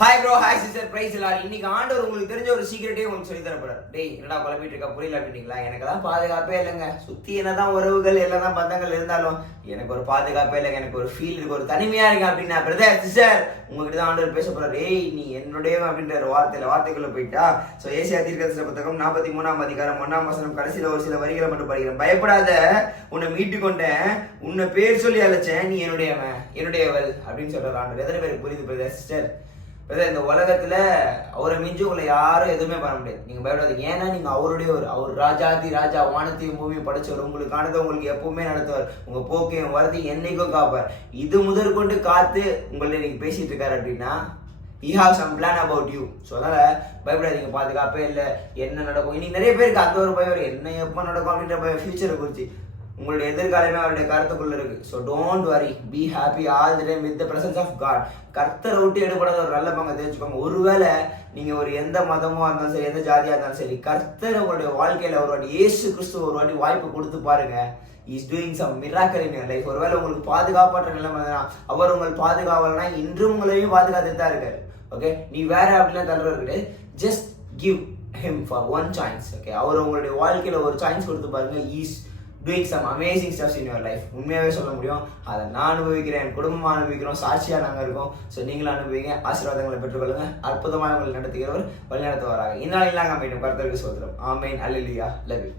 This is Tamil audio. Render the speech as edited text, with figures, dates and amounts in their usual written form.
Hi bro, hi sister, praise எல்லாரும். இன்னைக்கு ஆண்டவர் உங்களுக்கு தெரிஞ்ச ஒரு சீக்கிரட்டே உங்களுக்கு சொல்லி தரப்படுறாரு. டேய், என்னடா குழப்பிட்டு இருக்கா, புரியல அப்படின்னீங்களா? எனக்கு தான் பாதுகாப்பே இல்லைங்க. சுத்தி என்னதான் உறவுகள் என்னதான் பந்தங்கள் இருந்தாலும் எனக்கு ஒரு பாதுகாப்பே இல்லைங்க. எனக்கு ஒரு ஃபீல் இருக்கு, ஒரு தனிமையா இருக்கு அப்படின்னா பிரதர் சிஸ்டர் உங்ககிட்ட தான் ஆண்டவர் பேச போறாரு. ஏய், நீ என்னுடைய அப்படின்ற ஒரு வார்த்தைக்குள்ள போயிட்டா. ஸோ ஏசியா தீர்க்கதரிசன புத்தகம் 43ஆம் அதிகாரம் 1ஆம் வசனம் கடைசியில ஒரு சில வரிகளை மட்டும் படிக்கிறேன். பயப்படாத, உன்னை மீட்டு கொண்டேன், உன்னை பேர் சொல்லி அழைச்சேன், நீ என்னுடையவள் அப்படின்னு சொல்றாரு ஆண்டவர். எத்தனை பேருக்கு புரியுது பிரதர் சிஸ்டர்? இந்த உலகத்துல அவரை மிஞ்சி உங்களை யாரும் எதுவுமே பண்ண முடியாது. நீங்க பயப்படாதீங்க. ஏன்னா நீங்க அவருடைய அவர் ராஜாதி ராஜா, வானத்தையும் பூமியும் படைச்சவர். உங்களுக்கானதை உங்களுக்கு எப்பவுமே நடத்துவார். உங்க போக்கையும் வரதி என்னைக்கும் காப்பார். இது முதற்கொண்டு காத்து உங்கள்ட்ட நீங்க பேசிட்டு இருக்காரு அப்படின்னா he have some plan about you. So அதனால பயப்படாதீங்க. பாதுகாப்பே இல்லை, என்ன நடக்கும். இன்னைக்கு நிறைய பேருக்கு அந்த ஒரு பயம், என்ன எப்போ நடக்கும் அப்படின்ற பயம், ஃபியூச்சரை குறிச்சு. உங்களுடைய எதிர்காலமே அவருடைய கருத்துக்குள்ள இருக்கு. So don't worry, be happy all the time with the presence of God. கர்த்தரை விட்டு எடுபடாத ஒரு நல்ல பங்கு தெரிஞ்சுக்கோங்க. ஒருவேளை நீங்க ஒரு எந்த மதமோ இருந்தாலும் சரி, எந்த ஜாதியா இருந்தாலும் சரி, கர்த்தர் உங்களுடைய வாழ்க்கையில ஒரு வாட்டி இயேசு கிறிஸ்து ஒரு வாட்டி வாய்ப்பு கொடுத்து பாருங்க. Is doing some miracle in your life. ஒருவேளை உங்களுக்கு பாதுகாப்பாற்ற நிலைமை தான், அவர் உங்கள் பாதுகாவல்னா இன்றும் உங்களையும் பாதுகாத்துட்டு தான் இருக்காரு. ஓகே, நீ வேற அப்படிலாம் தள்ளுறது கிடையாது. Just give him for one chance. Okay, அவர் உங்களுடைய வாழ்க்கையில ஒரு சான்ஸ் கொடுத்து பாருங்க. Is doing some amazing stuff in your life. உண்மையாவே சொல்ல முடியும். அதை நான் அனுபவிக்கிறேன், என் குடும்பமாக அனுபவிக்கிறோம், சாட்சியா நாங்கள் இருக்கோம். ஸோ நீங்களும் அனுபவிங்க, ஆசீர்வாதங்களை பெற்றுக்கொள்ளுங்க. அற்புதமாக உங்களை நடத்துகிறவர் வழி நடத்துவாராக. இந்நாளில் நாங்கள் மீண்டும் கர்த்தருக்கு ஸ்தோத்திரம். ஆமென், அல்லேலூயா, லவ் யூ.